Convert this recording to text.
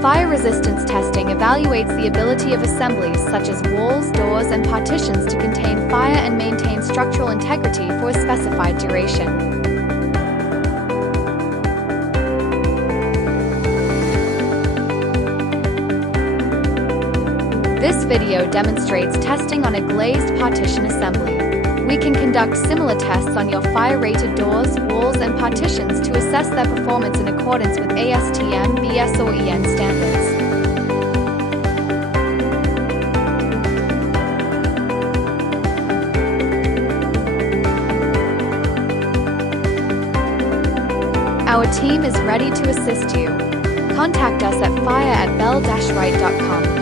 Fire resistance testing evaluates the ability of assemblies such as walls, doors, and partitions to contain fire and maintain structural integrity for a specified duration. This video demonstrates testing on a glazed partition assembly. We can conduct similar tests on your fire-rated doors, walls, and partitions to assess their performance in accordance with ASTM, BS, or EN standards. Our team is ready to assist you. Contact us at fire@bell-wright.com.